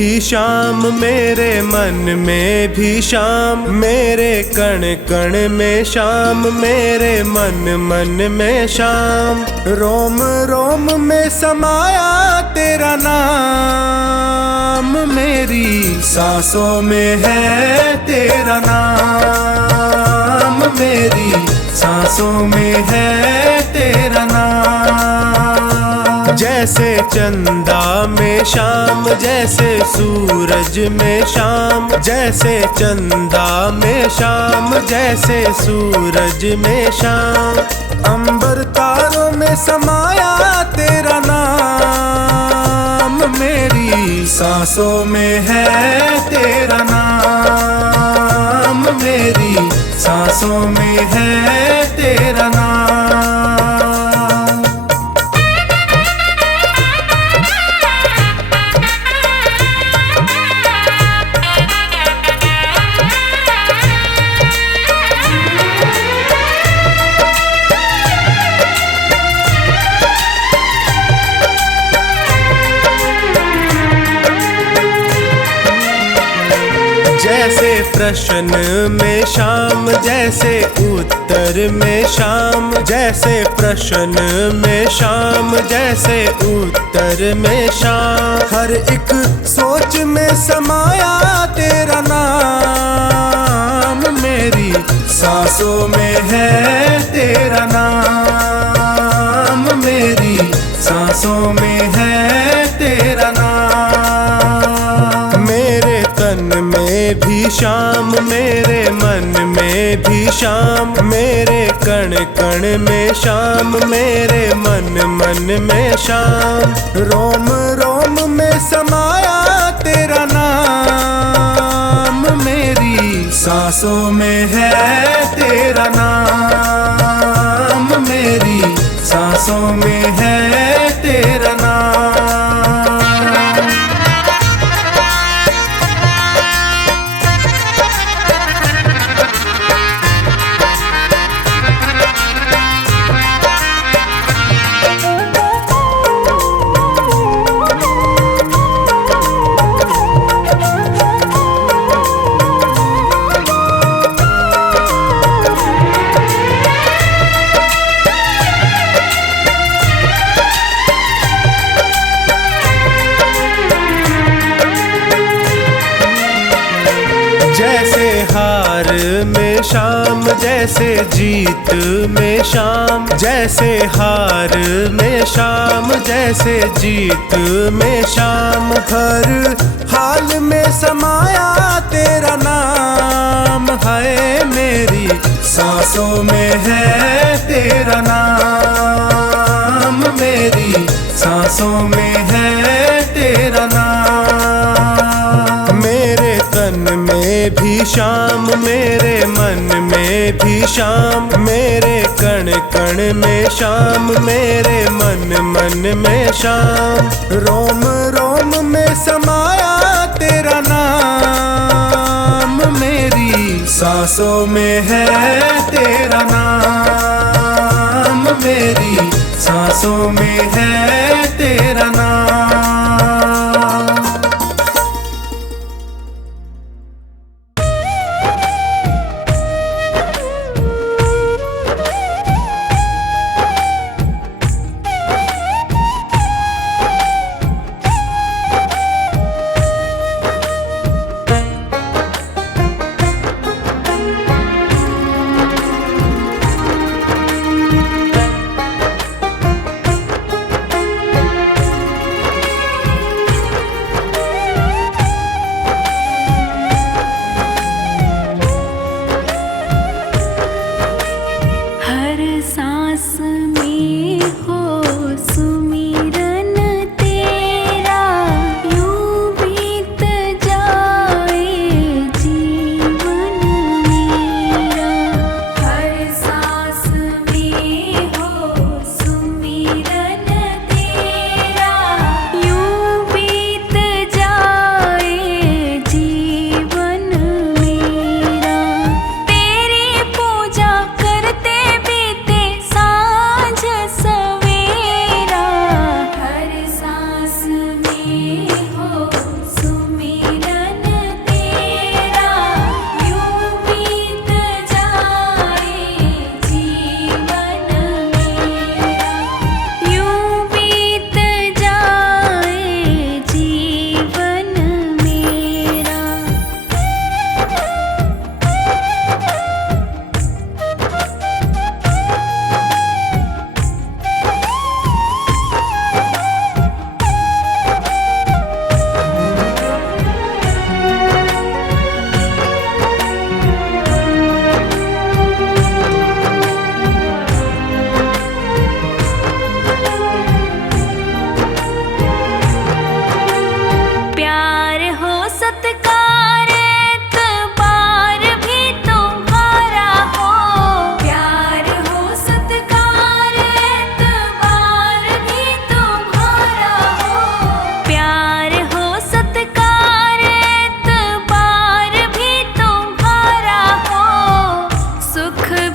भी शाम, मेरे मन में भी शाम, मेरे कण कण में शाम, मेरे मन मन में शाम। रोम रोम में समाया तेरा नाम, मेरी सांसों में है तेरा नाम, मेरी सांसों में है तेरा नाम। जैसे चंदा में शाम, जैसे सूरज में शाम, जैसे चंदा में शाम, जैसे सूरज में शाम। अंबर तारों में समाया तेरा नाम, मेरी सांसों में है तेरा नाम, मेरी सांसों में है तेरा नाम। जैसे प्रश्न में शाम, जैसे उत्तर में शाम, जैसे प्रश्न में शाम, जैसे उत्तर में शाम। हर एक सोच में समाया तेरा नाम, मेरी सांसों में है तेरा नाम, मेरी सांसों में है तेरा नाम। मेरे तन में भी शाम, मेरे मन में भी शाम, मेरे कण कण में शाम, मेरे मन मन में शाम। रोम रोम में समाया तेरा नाम, मेरी सांसों में है तेरा नाम, मेरी सांसों में है तेरा नाम। जैसे हार में शाम, जैसे जीत में शाम, जैसे हार में शाम, जैसे जीत में शाम। हर हाल में समाया तेरा नाम है, मेरी सांसों में है तेरा नाम, मेरी सांसों में है तेरा नाम। मेरे तन में भी शाम, मेरे मन में भी शाम, मेरे कण कण में शाम, मेरे मन मन में शाम। रोम रोम में समाया तेरा नाम, मेरी सांसों में है तेरा नाम, मेरी सांसों में है तेरा नाम।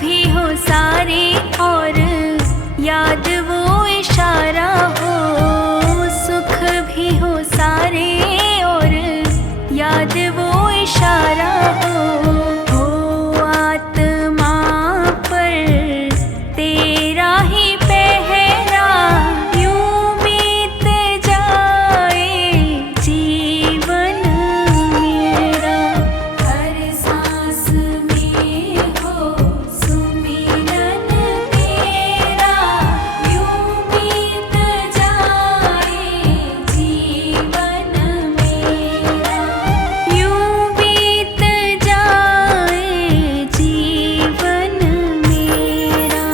भी हो सारे और याद वो इशारा हो। सुख भी हो सारे और याद वो इशारा हो। आत्मा पर तेरा ही पहरा यूं बीत जाए जीवन मेरा। हर सांस में हो सुमिरन तेरा यूं बीत जाए जीवन मेरा। यूं बीत जाए जीवन मेरा।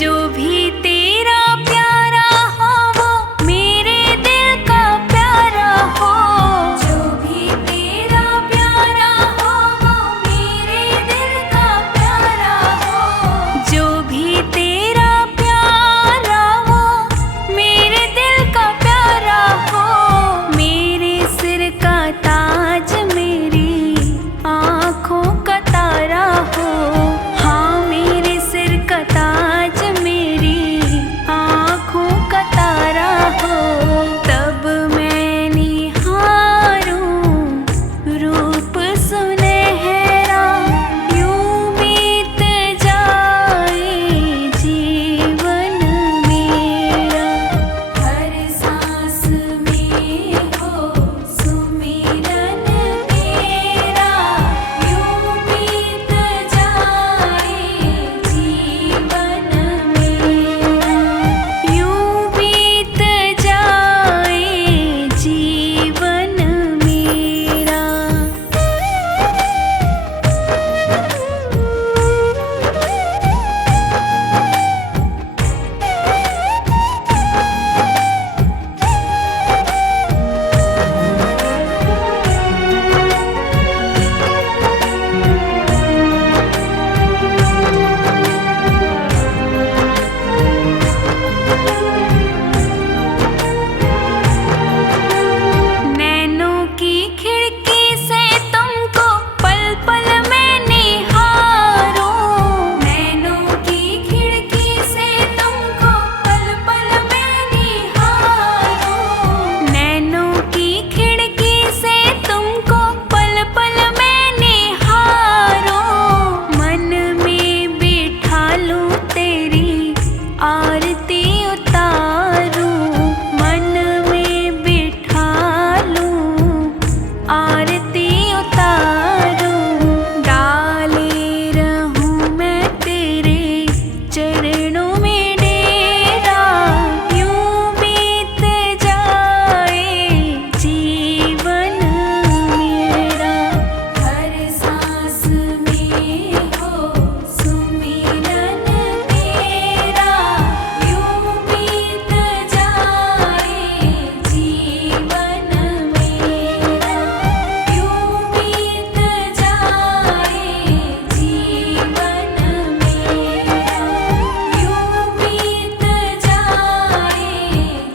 जो भी तेरा प्यारा हो वो मेरे दिल का प्यारा हो। जो भी तेरा प्यारा हो वो मेरे दिल का प्यारा हो। जो भी तेरा प्यारा वो मेरे दिल का प्यारा हो। मेरे सिर का ताज मेरी आँखों का तारा हो। हाँ मेरे सिर का ताज मेरी आँखों का तारा हो। तब मैं निहारूं रूप सुनहरा यूं बीत जाए जीवन मेरा। हर सांस में हो सुमिरन तेरा यूं बीत जाए जीवन मेरा। यूं बीत जाए जीवन मेरा। नैनों की खिड़की से तुमको पल पल मैं निहारूं। नैनों की खिड़की से तुमको पल पल मैं निहारूं। नैनों की खिड़की से तुमको पल पल मैं निहारूं। मन में बिठा लूं तेरी आरती उतारूं। मन में बिठा लूं आरती उतारूं। डाले रहूं मैं तेरे चरणों में डेरा यूं बीत जाए जीवन मेरा। हर सांस में हो सुमिरन तेरा यूं बीत जाए जीवन मेरा। यूं बीत जाए जीवन मेरा। यूं बीत जाए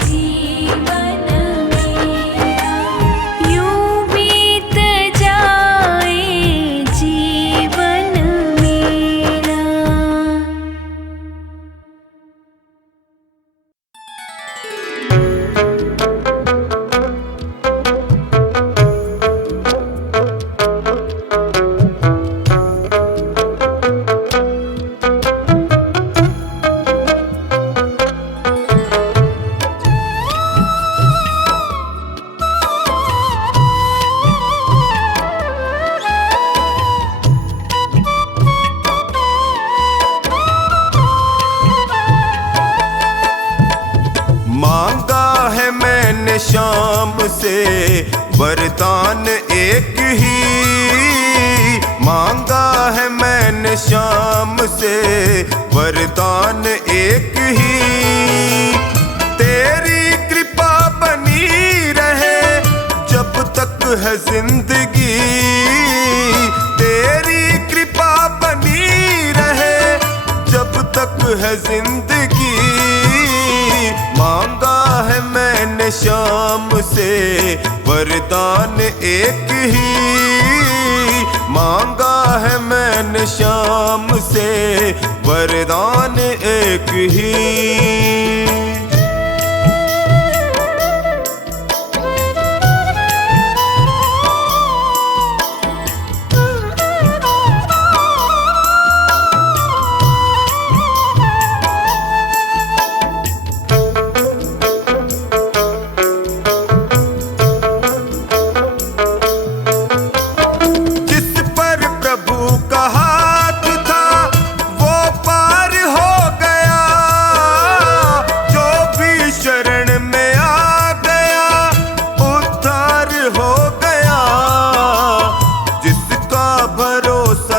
जीवन मेरा। यूं बीत जाए जीवन मेरा। शाम से वरदान एक ही मांगा है मैंने शाम से वरदान एक ही, तेरी कृपा बनी रहे जब तक है जिंदगी, तेरी कृपा बनी रहे जब तक है जिंदगी। मांगा है मैंने शाम से वरदान एक ही, मांगा है मैंने शाम से वरदान एक ही।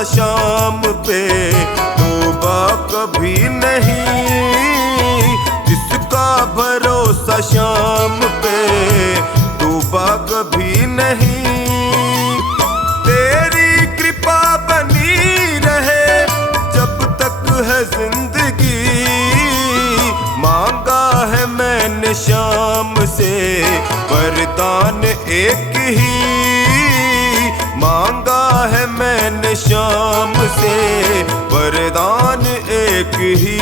शाम पे डूबा कभी नहीं, जिसका भरोसा शाम पे डूबा कभी नहीं। तेरी कृपा बनी रहे जब तक है जिंदगी, मांगा है मैंने शाम से वरदान एक ही, मांगा है मैंने शाम से वरदान एक ही।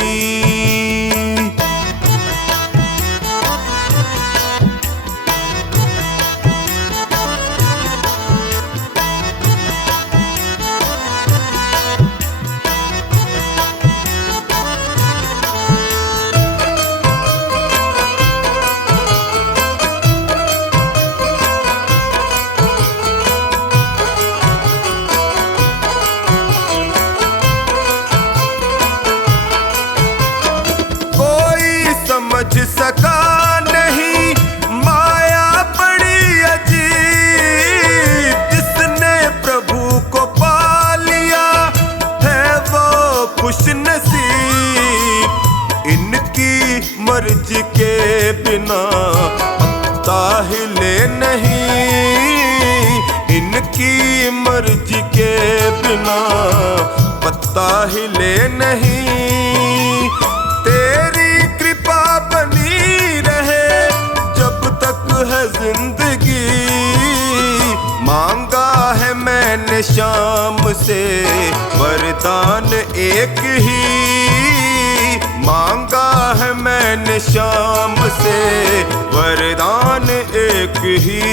समझ सका नहीं माया बड़ी अजीब, जिसने प्रभु को पा लिया है वो खुश नसीब। इनकी मर्जी के बिना पत्ता हिले नहीं, इनकी मर्जी के बिना पत्ता हिले नहीं। तेरी कृपा बनी रहे जब तक है जिंदगी, मांगा है मैंने शाम से वरदान एक ही, मांगा है मैंने शाम से वरदान एक ही।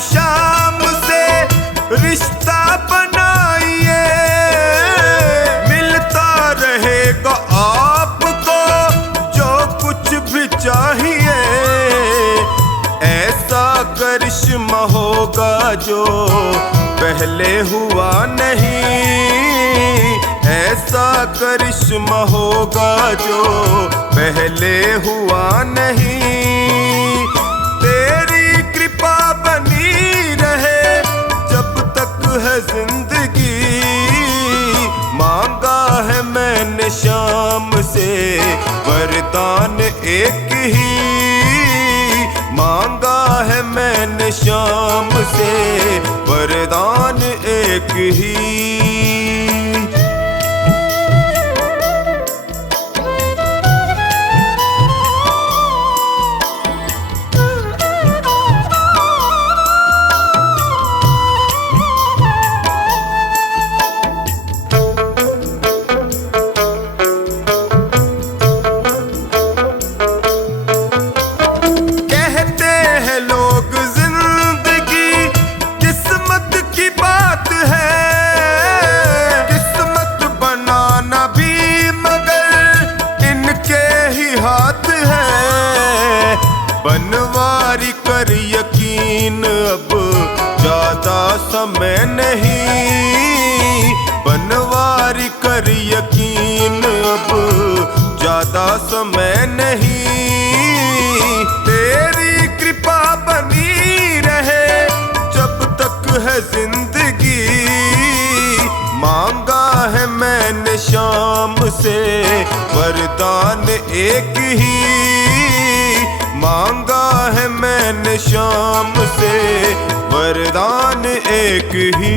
शाम से रिश्ता बनाइए, मिलता रहेगा आपको जो कुछ भी चाहिए। ऐसा करिश्मा होगा जो पहले हुआ नहीं, ऐसा करिश्मा होगा जो पहले हुआ नहीं। तेरी कृपा बनी रहे जब तक है जिंदगी, मांगा है मैंने शाम से वरदान एक ही, मांगा है मैंने शाम से वरदान एक ही। अब ज्यादा समय नहीं, तेरी कृपा बनी रहे जब तक है जिंदगी। मांगा है मैंने शाम से वरदान एक ही, मांगा है मैंने शाम से वरदान एक ही।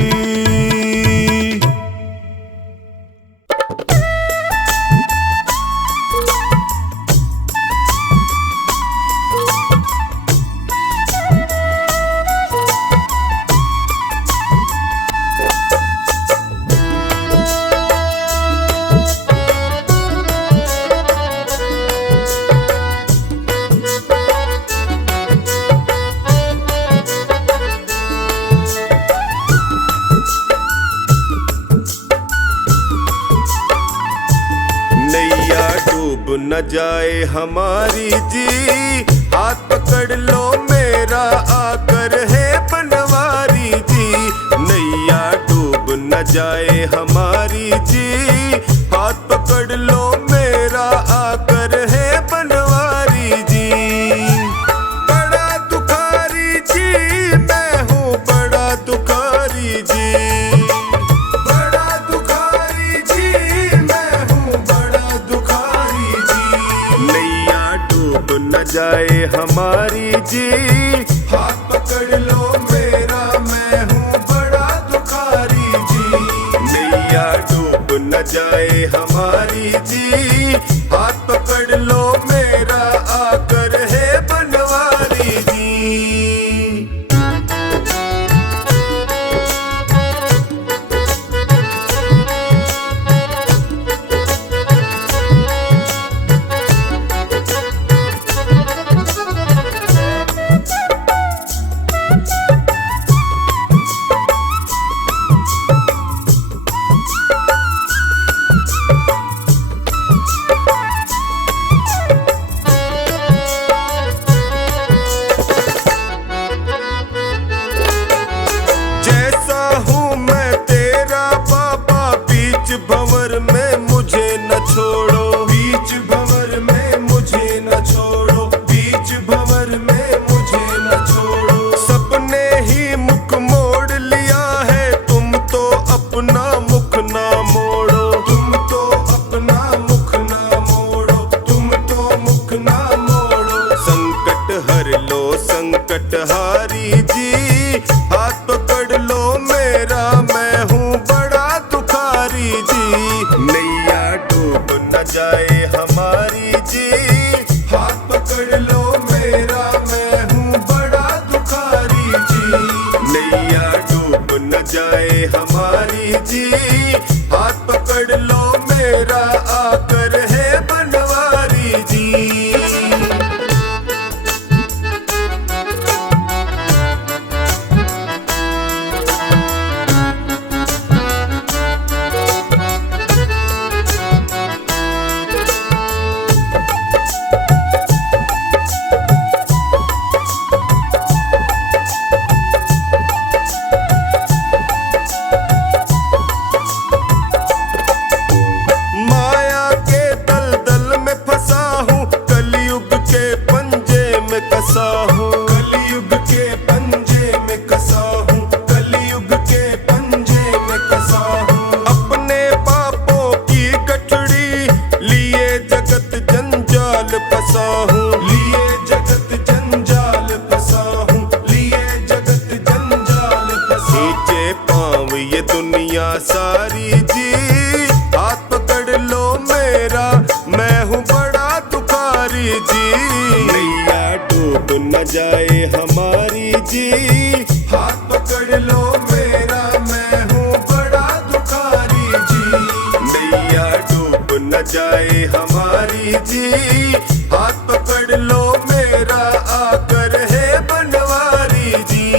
नैया डूब न जाए हमारी जी, हाथ पकड़ लो मेरा आकर है बनवारी जी। नैया डूब न जाए हमारी जी, हाथ पकड़ लो मेरा आकर है बनवारी जी। बड़ा दुखारी जी मैं हूँ, बड़ा दुखारी जी, न जाए हमारी जी, हाथ पकड़ लो मेरा मैं हूँ बड़ा दुखारी जी। नैया डूब न जाए हमारी जी, हाथ पकड़ लो मेरा आकर है बनवारी जी। भंवर में मुझे न छोड़ो, बीच भंवर में मुझे न छोड़ो, बीच भंवर में मुझे न छोड़ो। सपने ही मुख मोड़ लिया है, तुम तो अपना मुख ना मोड़ो, तुम तो अपना मुख ना मोड़ो, तुम तो मुख ना मोड़ो। संकट हर लो संकट हारी जी, हाथ पकड़ लो मेरा मैं हूँ बड़ा दुखारी जी। नैया डूब न जाए हमारी जी, हाथ पकड़ लो मेरा मैं हूँ बड़ा दुखारी जी। नैया डूब न जाए हमारी जी, हाथ पकड़ लो मेरा आकर है बनवारी जी। कलियुग के पंजे में कसा हूँ, कलियुग के पंजे में कसा हूँ। अपने पापों की गठड़ी लिए जगत जंजाल फंसा हूँ, लिए जगत जंजाल फंसा हूँ, लिए जगत जंजाल फंसा। नीचे पाँव ये दुनिया सारी जी, हाथ पकड़ लो मेरा मैं हूँ बड़ा दुखारी जी। नैया डूब न जाए हमारी जी, हाथ पकड़ लो मेरा मैं हूँ बड़ा दुखारी जी। नैया डूब न जाए हमारी जी, हाथ पकड़ लो मेरा आकर है बनवारी जी।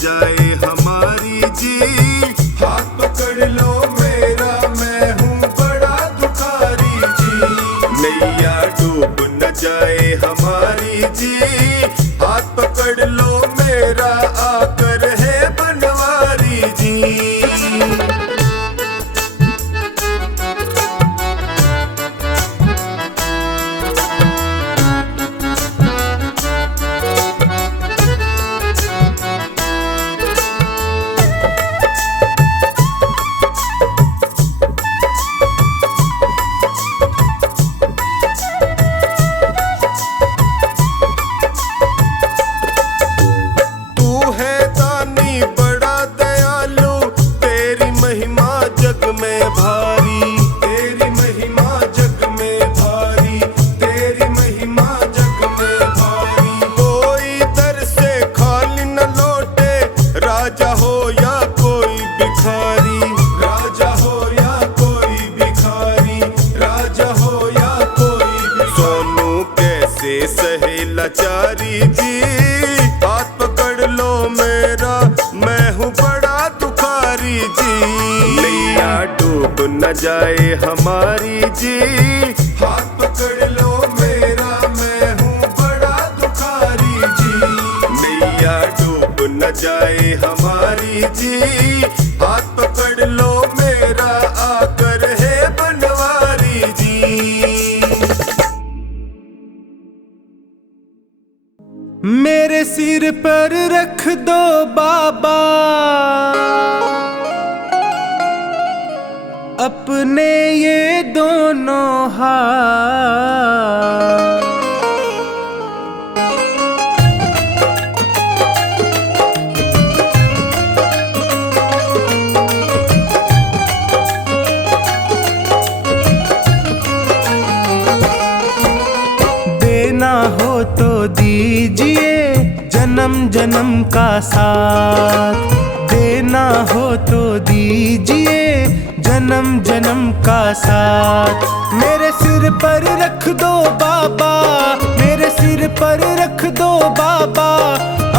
जाए हमारी जी। हाथ पकड़ लो मेरा, मैं हूँ बड़ा दुखारी जी। नैया डूब न जाए हमारी जी। हाथ पकड़ लो मेरा, आकर है बनवारी जी। लाचारी जी। हाथ पकड़ लो मेरा, मैं हूँ बड़ा दुखारी जी। नैया डूब न जाए हमारी जी। हाथ पकड़ लो मेरा, मैं हूँ बड़ा दुखारी जी। नैया डूब न जाए हमारी जी। हाथ पकड़ लो मेरा, आकर है बनवारी जी। मेरे सिर पर रख दो बाबा अपने ये दोनों हाथ। देना हो तो दीजिए जन्म जन्म का साथ। देना हो तो दीजिए जन्म जन्म का साथ। मेरे सिर पर रख दो बाबा, मेरे सिर पर रख दो बाबा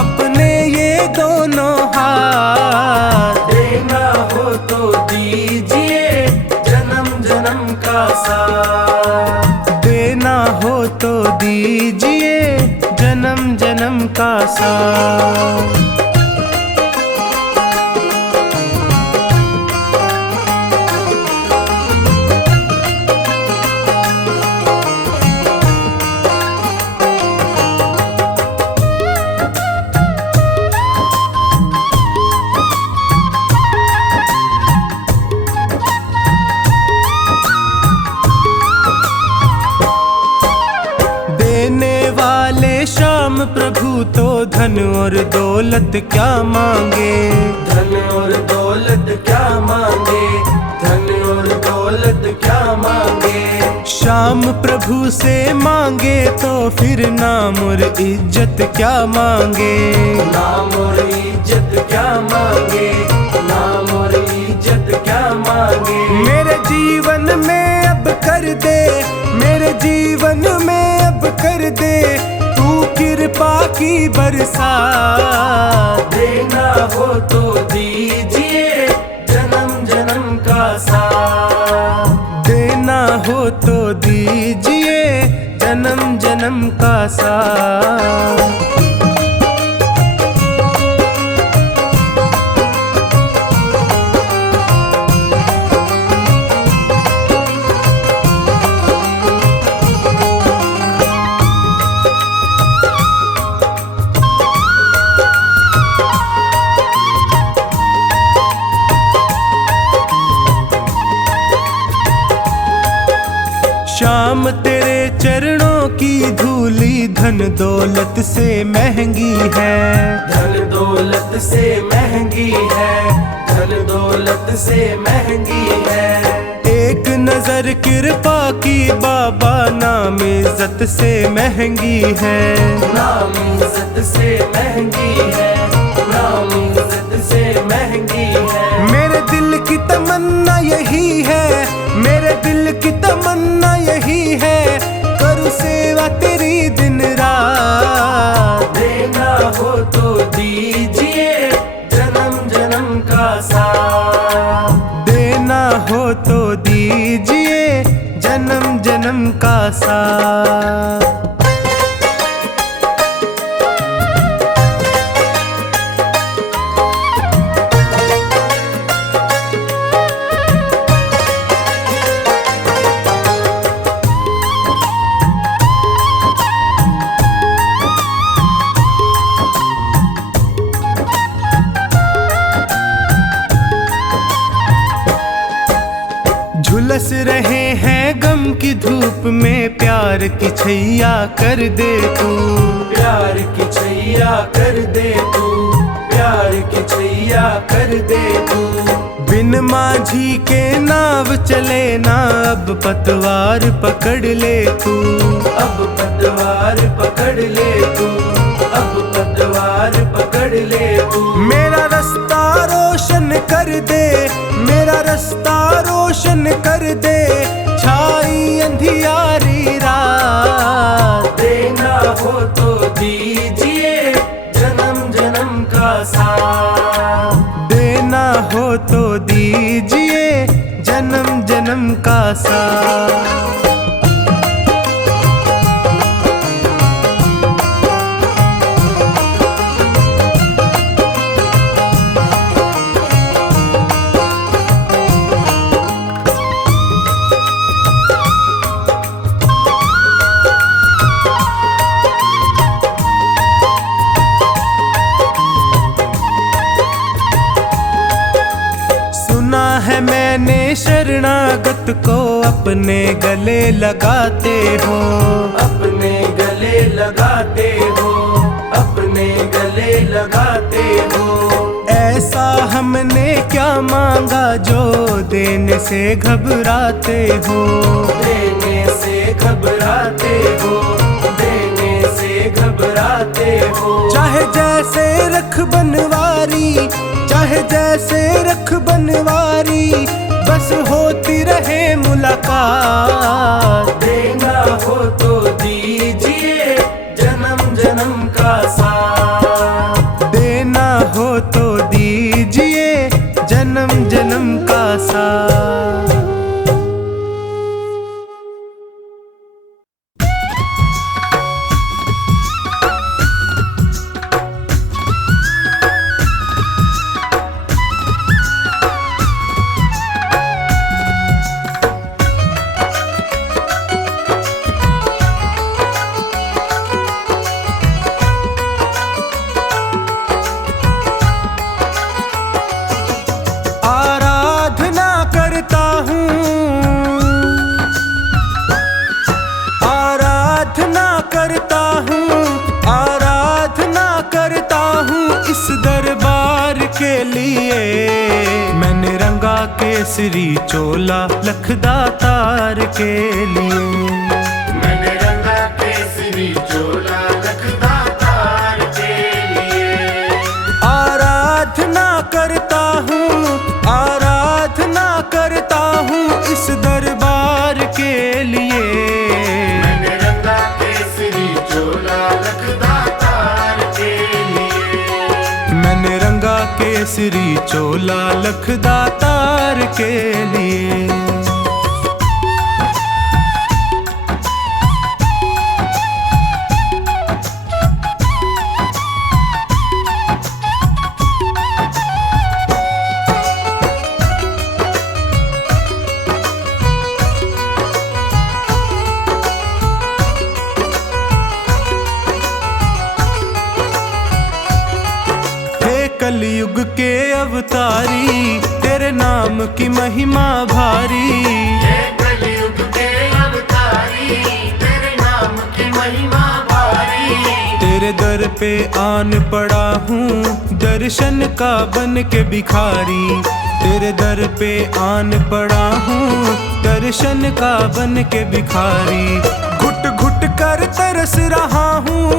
अपने ये दोनों हाथ। देना हो तो दीजिए जन्म जन्म का साथ। देना हो तो दीजिए जन्म जन्म का साथ। श्याम प्रभु तो धन और दौलत क्या मांगे। धन और दौलत क्या मांगे, धन और दौलत क्या मांगे। श्याम प्रभु से मांगे तो फिर नाम और इज्जत क्या मांगे। नाम और इज्जत क्या मांगे, नाम और इज्जत क्या मांगे। मेरे जीवन में अब कर दे, मेरे जीवन में अब कर दे कृपा की बरसात। देना हो तो दीजिए जन्म जन्म का साथ। देना हो तो दीजिए जन्म जन्म का साथ। श्याम तेरे चरणों की धूली धन दौलत से महंगी है। धन दौलत से महंगी है, धन दौलत से महंगी है। एक नजर कृपा की बाबा नाम इज्जत से महंगी है। नाम इज्जत से महंगी है, नाम इज्जत से महंगी है। मेरे दिल की तमन्ना यही है, मेरे दिल की तमन्ना यही है करूँ सेवा तेरी दिन रात। देना हो तो दीजिए सा। झुलस रहे हैं गम की धूप में, प्यार की छैया कर दे तू, प्यार की छैया कर दे तू, प्यार की छैया कर दे तू। बिन माझी के नाव चले ना, अब पतवार पकड़ ले तू, अब पतवार पकड़ ले तू, अब पतवार पकड़ ले तू। मेरा रास्ता रोशन कर दे, मेरा रास्ता रोशन कर दे, छाई अंधियारी रात। देना हो तो दीजिए जन्म जन्म का साथ, देना हो तो दीजिए जन्म जन्म का साथ। सुना है मैंने शरणागत को अपने गले लगाते हो, अपने गले लगाते हो, अपने गले लगाते हो। ऐसा हमने क्या मांगा जो देने से घबराते हो, देने से घबराते हो, देने से घबराते हो। चाहे जैसे रख बनवारी, चाहे जैसे रख बनवारी, बस होती रहे मुलाकात। देना हो तो दीजिए जन्म जन्म का साथ, देना हो तो दीजिए जन्म जन्म का साथ। आराधना करता हूँ, आराधना करता हूँ, आराधना करता हूँ इस दरबार के लिए। मैंने रंगा केसरी चोला लखदातार के लिए, मैंने रंगा केसरी चोला लखदातार के लिए। आराधना करता हूँ, आराधना करता हूँ इस दरबार के लिए। मैंने रंगा केसरी चोला लखदातार के लिए। मैंने रंगा केसरी चोला लखदातार के लिए। कलयुग के अवतारी, तेरे नाम की महिमा भारी। कलयुग के अवतारी, तेरे नाम की महिमा भारी। तेरे दर पे आन पड़ा हूँ दर्शन का बन के भिखारी। तेरे दर पे आन पड़ा हूँ दर्शन का बन के भिखारी। घुट घुट कर तरस रहा हूँ,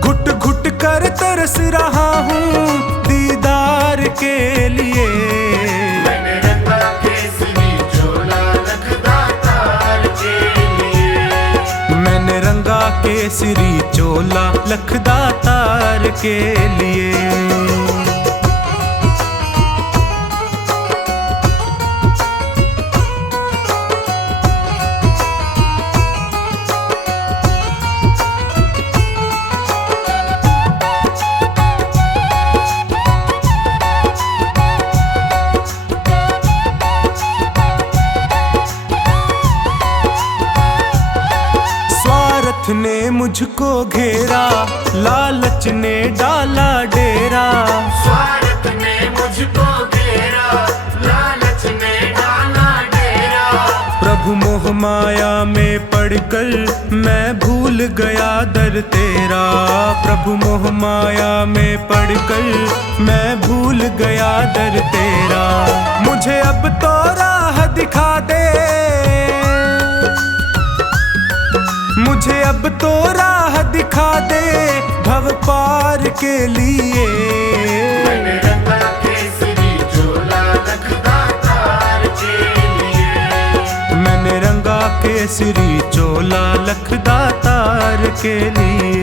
घुट घुट कर तरस रहा हूँ दीदार के लिए। मैंने रंगा केसरी चोला लखदातार के लिए। मैंने रंगा केसरी चोला लखदातार के लिए। मुझको घेरा, लालच ने डाला डेरा। स्वार्थ ने मुझको घेरा, लालच ने डाला डेरा। प्रभु मोह माया में पड़कर मैं भूल गया दर तेरा। प्रभु मोह माया में पड़कर मैं भूल गया दर तेरा। मुझे अब तो राह दिखा दे, मुझे अब तो राह दिखा दे भव पार के लिए। मैंने रंगा केसरी चोला लखदातार के लिए। मैंने रंगा केसरी चोला लखदातार के लिए।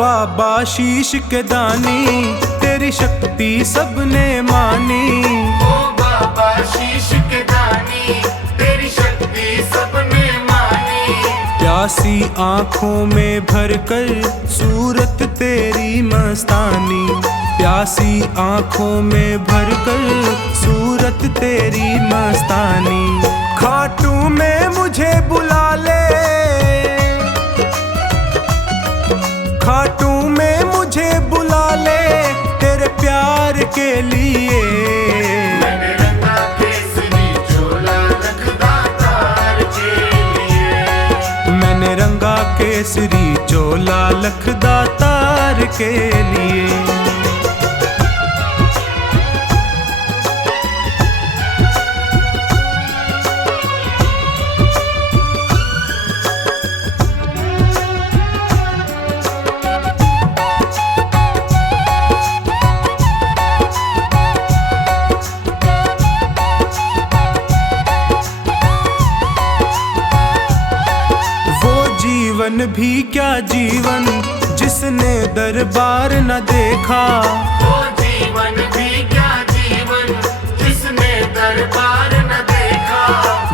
बाबा शीश के दानी, तेरी शक्ति सबने मानी। ओ बाबा शीश के दानी, तेरी शक्ति सबने मानी। प्यासी आंखों में भरकर सूरत तेरी मस्तानी। प्यासी आंखों में भरकर सूरत तेरी मस्तानी। खाटू में मुझे बुला ले, खाटू में मुझे बुला ले तेरे प्यार के लिए। मैंने रंगा केसरी चोला लखदातार के लिए। मैंने रंगा केसरी चोला लखदातार के लिए। जीवन भी क्या जीवन जिसने दरबार न देखा। वो जीवन भी क्या जीवन जिसने दरबार न देखा।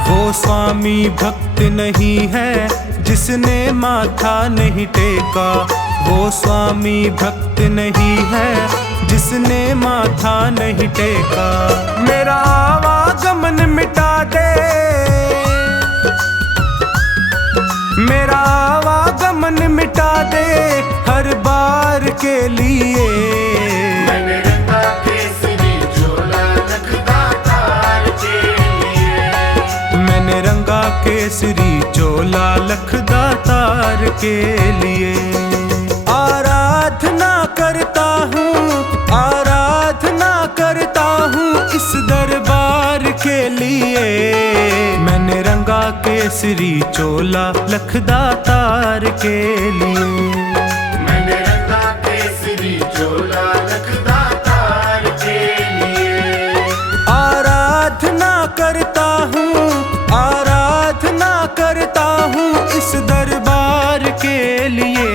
वो स्वामी भक्त नहीं है जिसने माथा नहीं टेका। वो स्वामी भक्त नहीं है जिसने माथा नहीं टेका। मेरा आवागमन मिटा दे, मेरा आवागमन मिटा दे हर बार के लिए। मैंने रंगा केसरी चोला लखदातार के लिए। मैंने रंगा केसरी चोला लखदातार के लिए। आराधना करता हूँ, आराधना करता हूँ इस दरबार के लिए। मैंने रंगा केसरी चोला लखदातार के लिए। मैंने रंगा केसरी चोला लखदातार के लिए। आराधना करता हूँ, आराधना करता हूँ इस दरबार के लिए।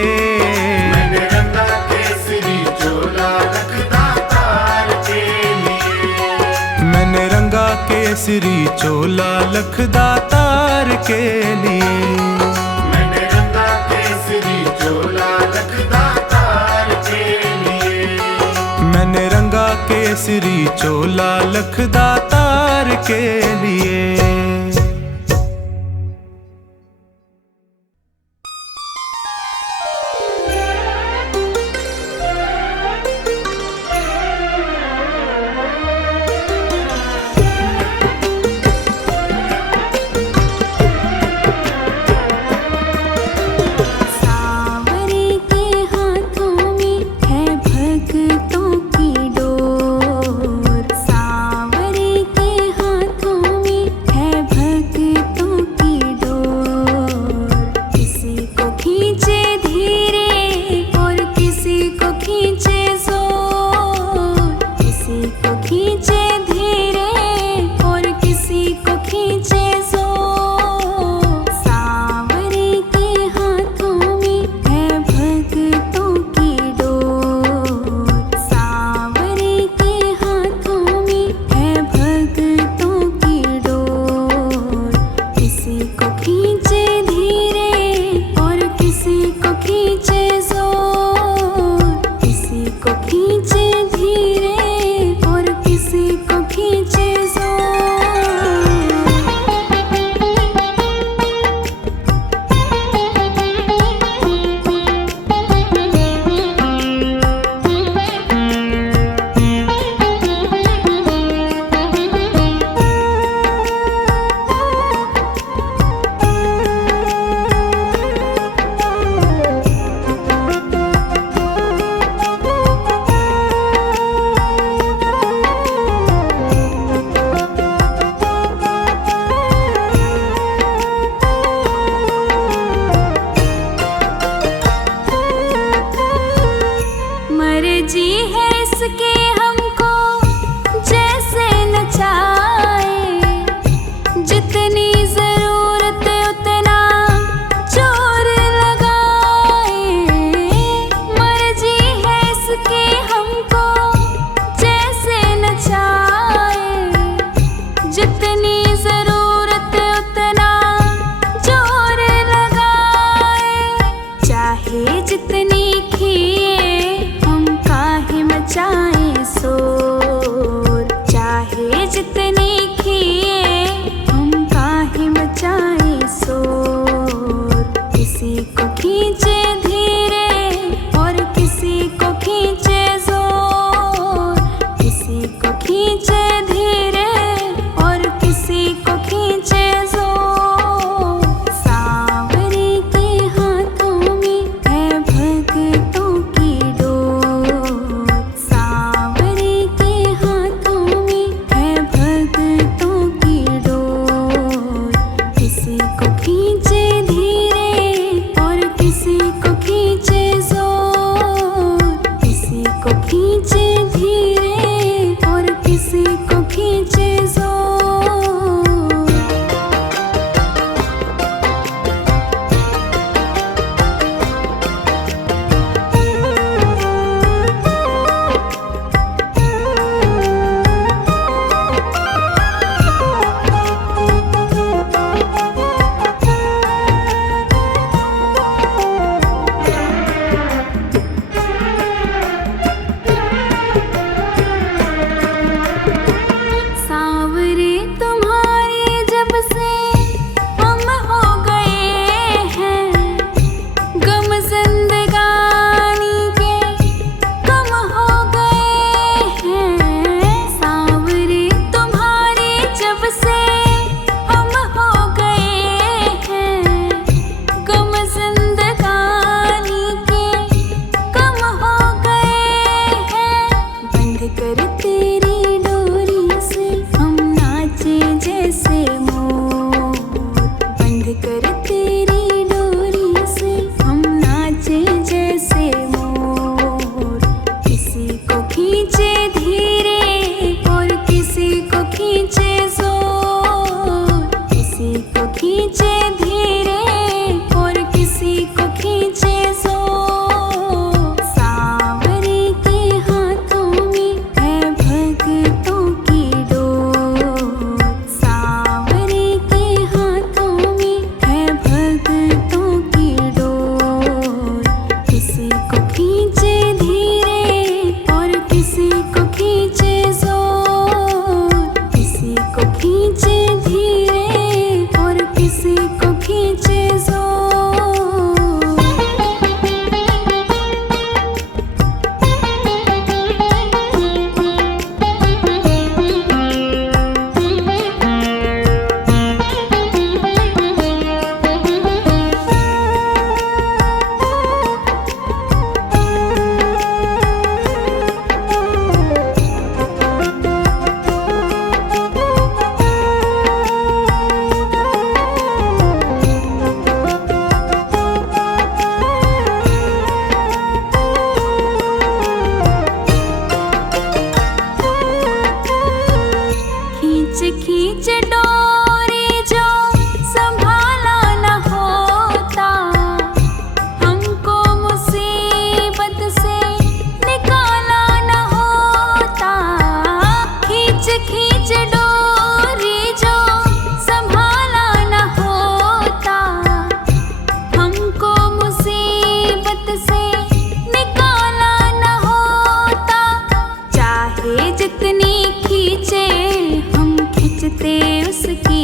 मैंने रंगा केसरी चोला लखदातार के लिए। मैंने रंगा केसरी चोला लखदातार के लिए। मैंने रंगा केसरी चोला लखदातार के लिए। मैंने रंगा केसरी चोला लखदातार के लिए। सावरे के हाथों में है खींचे जोर। सांवरे तुम्हारे जब से हम हो गए हैं, गम जिंदगानी के कम हो गए हैं। सांवरे तुम्हारे जब से हम हो गए हैं, गम जिंदगानी के कम हो गए हैं। बंद कर तेरी डोरी से हम नाचे जैसे मोर। बंद कर तेरी डोरी से हम नाचे जैसे मोर। किसी को खींचे धीरे और किसी को खींचे जोर। किसी को खींचे धीरे और किसी को खींचे जोर। सांवरे के हाथों में है भक्तों की डोर। सांवरे के हाथों में है भक्तों की डोर। किसी को खींचे धीरे और किसी को खींचे जोर। किसी को खींचे धीरे और किसी को खींचे जोर। खींच खींच डोरी जो संभाला न होता, हमको मुसीबत से निकाला न होता। खींच खींच डोरी जो संभाला न होता, हमको मुसीबत से निकाला न होता। चाहे जितनी खींचे हम खींचते उसकी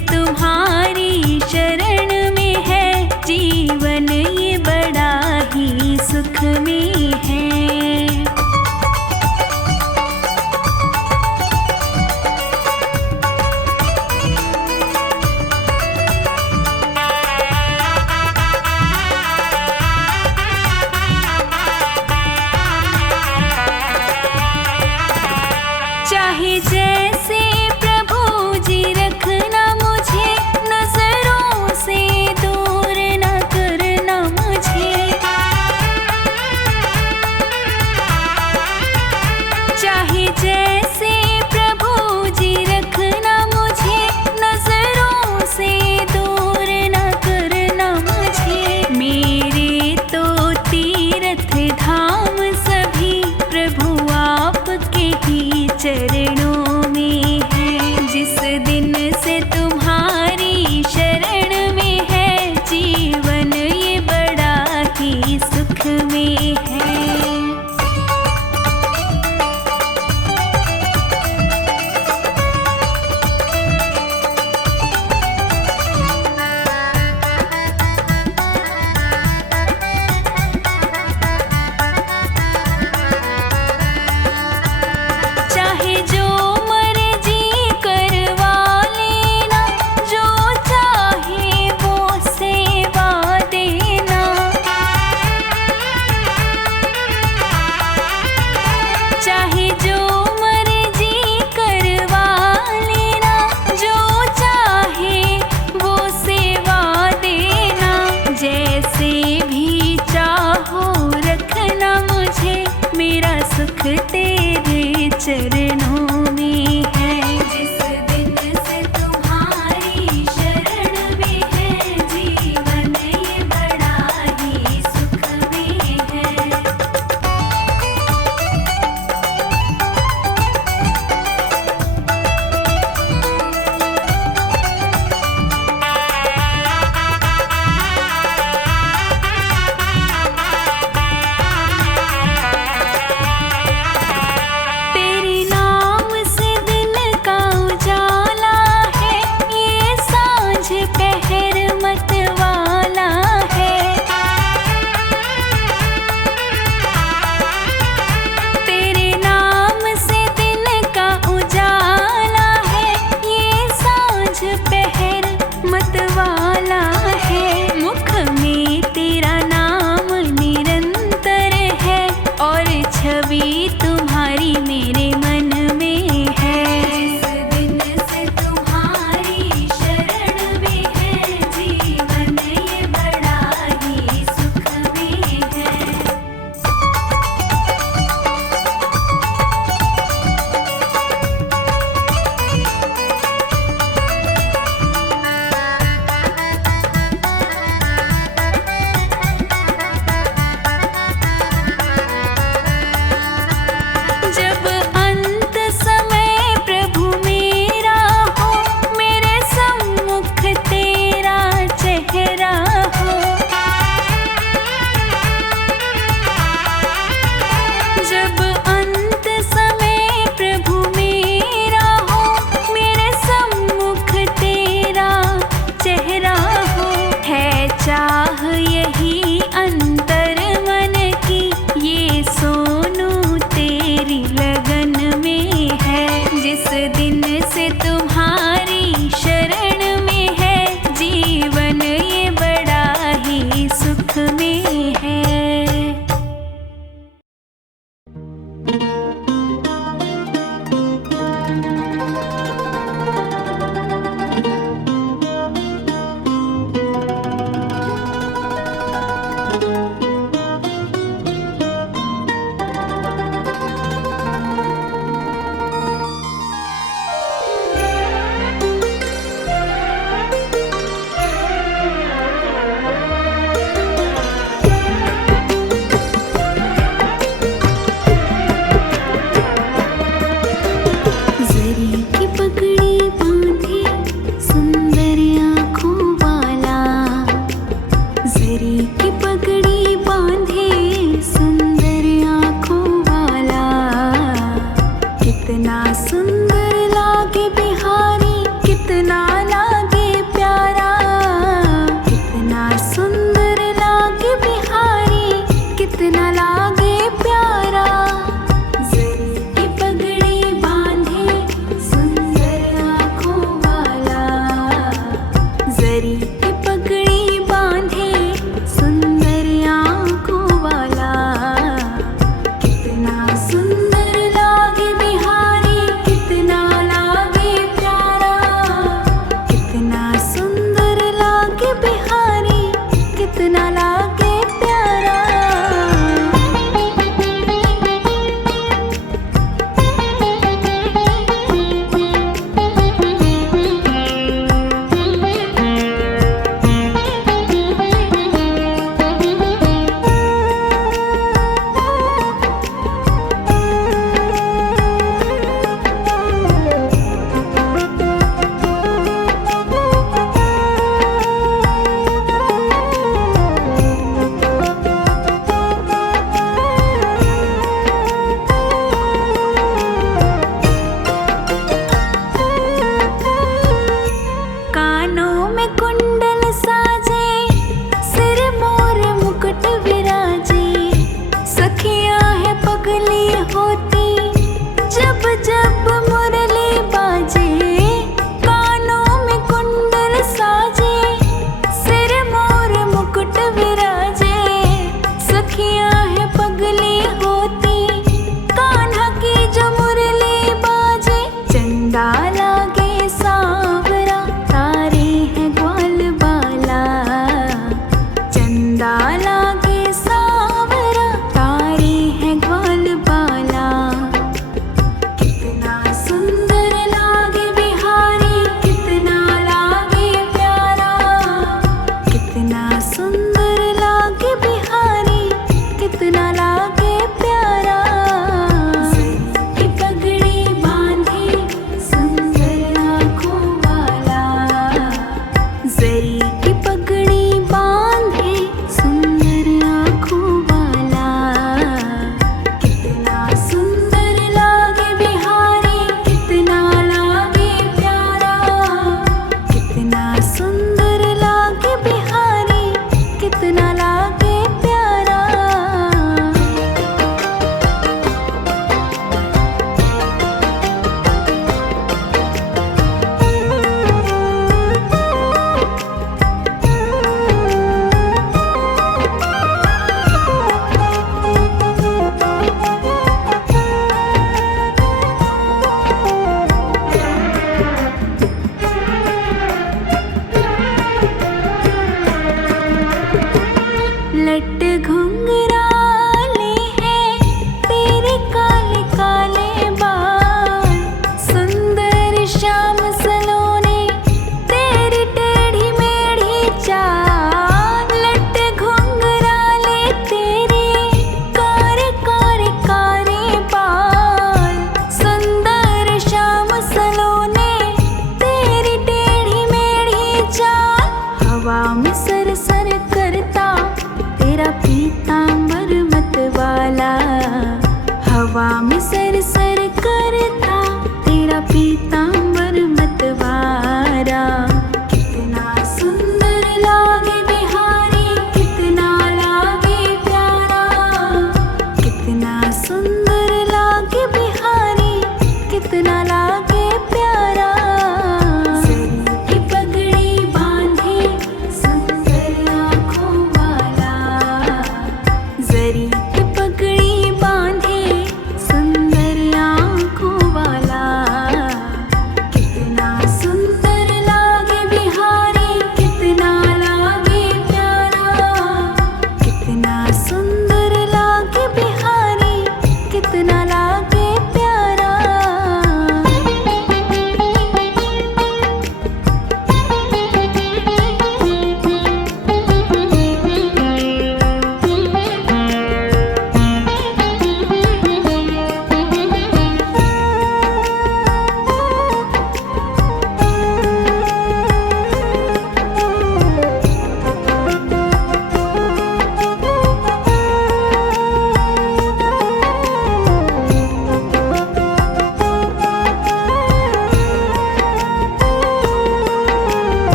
तुम्हारी शरण